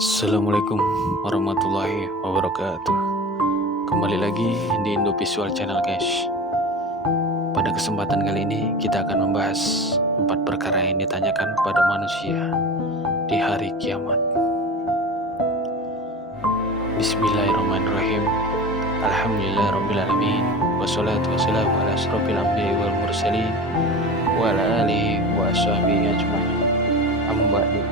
Assalamualaikum warahmatullahi wabarakatuh. Kembali lagi di Indo Visual Channel, guys. Pada kesempatan kali ini kita akan membahas 4 perkara yang ditanyakan pada manusia di hari kiamat. Bismillahirrahmanirrahim. Alhamdulillahirrabbilalamin. Wassalatu wassalamu ala asrofil anbiya'i wal mursalin wa ala alihi wa ashabihi ajma'in. Amma ba'du.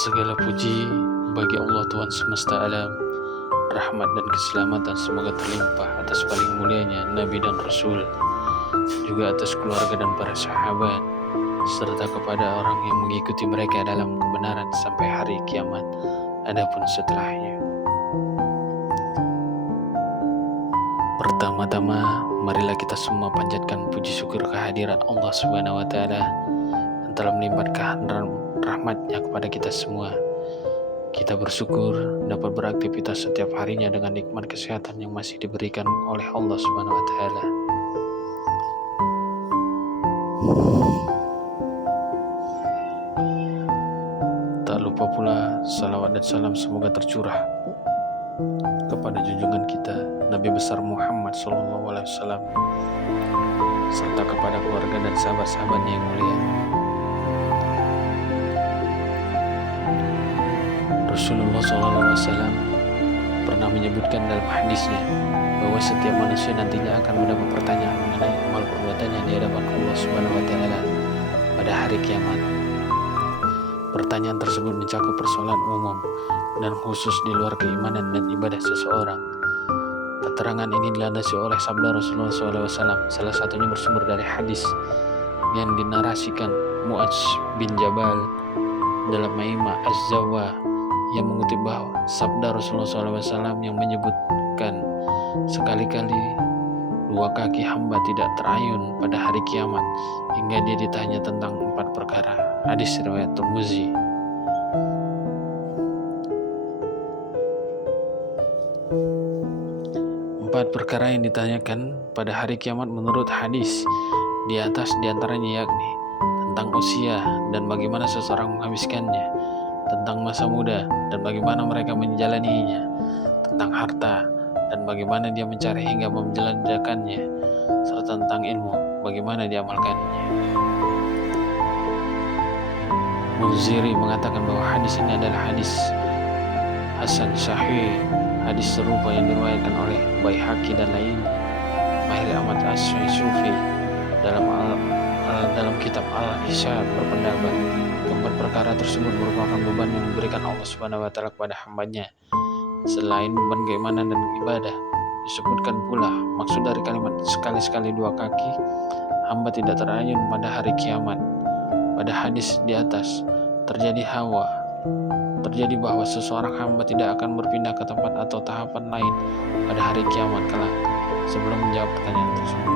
Segala puji bagi Allah Tuhan semesta alam. Rahmat dan keselamatan semoga terlimpah atas paling mulianya Nabi dan Rasul, juga atas keluarga dan para sahabat, serta kepada orang yang mengikuti mereka dalam kebenaran sampai hari kiamat adapun setelahnya. Pertama-tama, marilah kita semua panjatkan puji syukur kehadiran Allah Subhanahu wa Ta'ala yang telah melimpahkan rahmatnya kepada kita semua. Kita bersyukur dapat beraktivitas setiap harinya dengan nikmat kesehatan yang masih diberikan oleh Allah Subhanahu wa Ta'ala. Tak lupa pula salawat dan salam semoga tercurah kepada junjungan kita Nabi besar Muhammad SAW, serta kepada keluarga dan sahabat-sahabatnya yang mulia. Rasulullah SAW pernah menyebutkan dalam hadisnya bahwa setiap manusia nantinya akan mendapat pertanyaan mengenai amal perbuatannya di hadapan Allah Subhanahu wa Ta'ala pada hari kiamat. Pertanyaan tersebut mencakup persoalan umum dan khusus di luar keimanan dan ibadah seseorang. Keterangan ini dilandasi oleh sabda Rasulullah SAW. Salah satunya bersumber dari hadis yang dinarasikan Mu'adz bin Jabal dalam Ma'imah Az-Zawwa, yang mengutip bahwa sabda Rasulullah SAW yang menyebutkan, sekali-kali dua kaki hamba tidak terayun pada hari kiamat hingga dia ditanya tentang 4 perkara. Hadis riwayat Tirmizi. Empat perkara yang ditanyakan pada hari kiamat menurut hadis di atas diantaranya yakni tentang usia dan bagaimana seseorang menghabiskannya, tentang masa muda dan bagaimana mereka menjalaninya, tentang harta dan bagaimana dia mencari hingga menjalankannya, serta tentang ilmu, bagaimana diamalkannya. Munziri mengatakan bahwa hadis ini adalah hadis Hasan Sahih, hadis serupa yang diriwayatkan oleh Baihaqi dan lainnya. Mahir Ahmad As-Sufi dalam kitab Al-Ihsan berpendapat keempat perkara tersebut merupakan beban yang diberikan Allah Subhanahu wa Ta'ala kepada hambanya. Selain beban keimanan dan ibadah, disebutkan pula maksud dari kalimat sekali-sekali dua kaki hamba tidak terayun pada hari kiamat. Pada hadis di atas terjadi bahwa seseorang hamba tidak akan berpindah ke tempat atau tahapan lain pada hari kiamat kelak sebelum menjawab pertanyaan tersebut.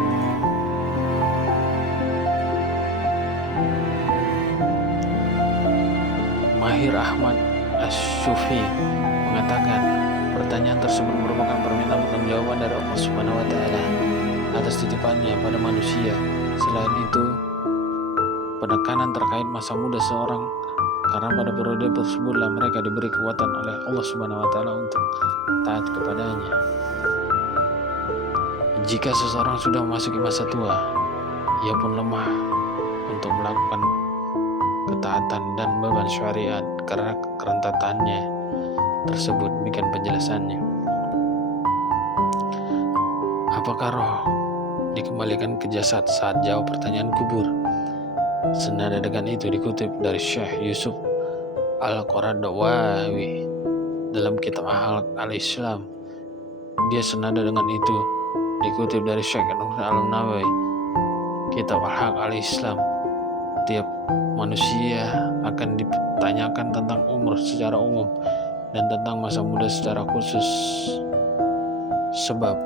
Mahir Ahmad As-Sufi mengatakan pertanyaan tersebut merupakan permintaan pertanggungjawaban dari Allah Subhanahu wa Ta'ala atas titipannya pada manusia. Selain itu, penekanan terkait masa muda seorang, karena pada periode tersebutlah mereka diberi kekuatan oleh Allah Subhanahu wa Ta'ala untuk taat kepadanya. Jika seseorang sudah memasuki masa tua, ia pun lemah untuk melakukan ketaatan dan beban syariat karena kerentatannya tersebut. Demikian penjelasannya. Apakah roh dikembalikan ke jasad saat jawab pertanyaan kubur? Senada dengan itu dikutip dari Syekh Yusuf Al-Qaradawi dalam kitab Al-Islam. Dia senada dengan itu dikutip dari Syekh Al-Nawawi kitab Al-Haq Al-Islam. Tiap manusia akan ditanyakan tentang umur secara umum dan tentang masa muda secara khusus, sebab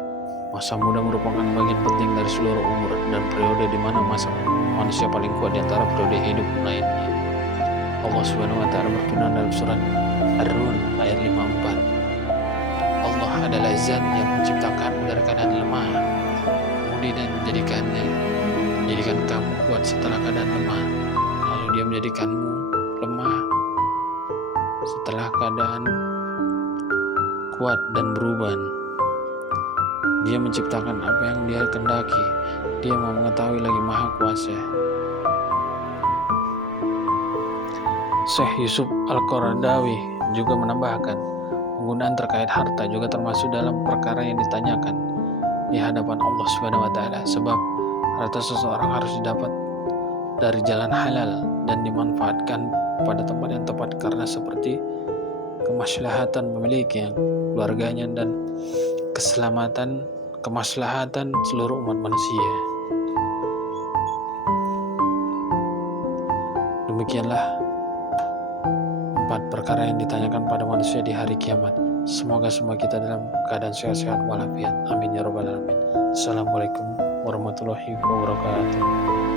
masa muda merupakan bagian penting dari seluruh umur dan periode di mana masa manusia paling kuat di antara periode hidup lainnya. Allah Subhanahu wa Ta'ala berfirman dalam surat Ar-Rum ayat 54, Allah adalah zat yang menciptakanmu dari keadaan lemah, kemudian menjadikan kamu kuat setelah keadaan lemah, lalu dia menjadikanmu lemah setelah keadaan kuat dan berubah. Dia menciptakan apa yang dia kehendaki. Dia mau mengetahui lagi maha kuasa. Syekh Yusuf Al-Qaradawi juga menambahkan, penggunaan terkait harta juga termasuk dalam perkara yang ditanyakan di hadapan Allah Subhanahu wa taala, sebab harta seseorang harus didapat dari jalan halal dan dimanfaatkan pada tempat yang tepat karena seperti kemaslahatan pemiliknya, keluarganya, dan kemaslahatan seluruh umat manusia. Demikianlah 4 perkara yang ditanyakan pada manusia di hari kiamat. Semoga semua kita dalam keadaan sehat-sehat walafiat. Amin ya rabbal alamin. Assalamualaikum warahmatullahi wabarakatuh.